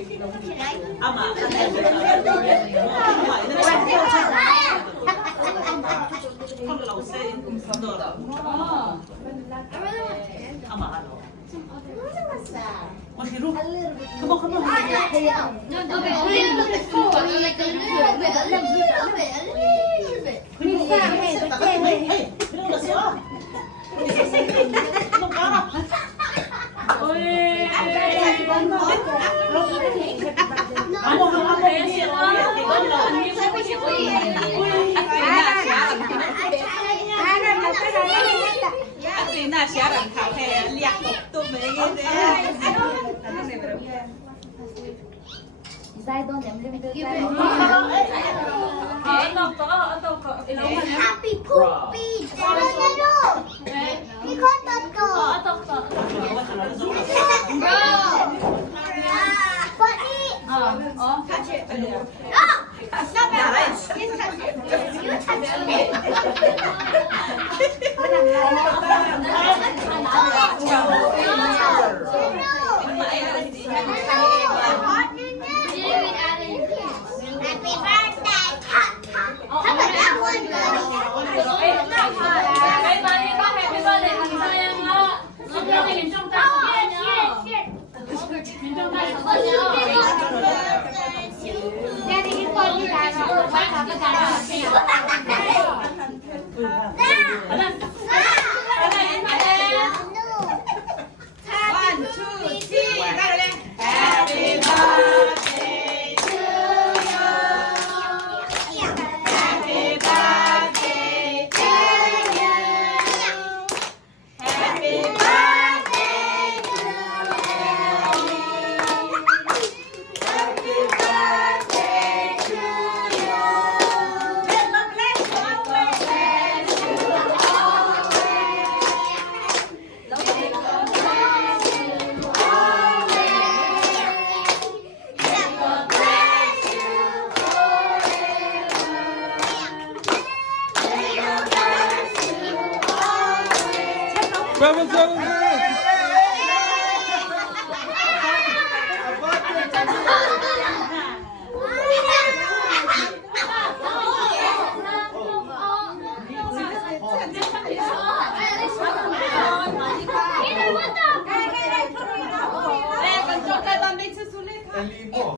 Ama. Ama ano? Mahiro. Come on, come on. Hey, bilang na siya. Anong karap? Na siya rin kaya liyak to mấy cái đấy. Happy poopy. Ikot ko. Touch it. No! Stop it! You touch me. Happy birthday! How about that one, One, two, three, happy birthday to you. Happy birthday to you. Happy birthday to you. Happy birthday to you. Let me bless you always. Seven, seven, seven.